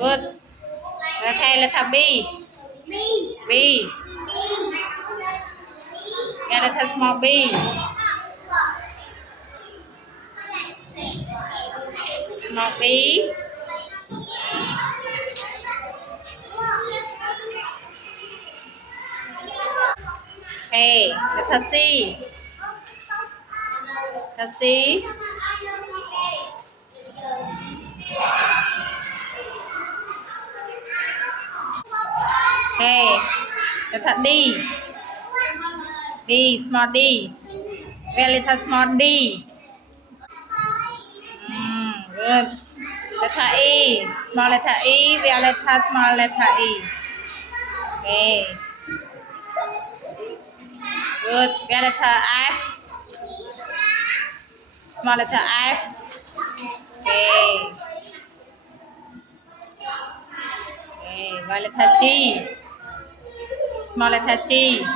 Good. Okay, letter B. B. Yeah, letter small B. Small B. Okay, letter C. Letter C. Okay, letter D. D, small D. Where letter small D. Good. Letter E. Small letter E. Where letter small letter E. Okay. Good. Where letter F. Small letter F. Okay. Okay. Where letter G. Small letter G.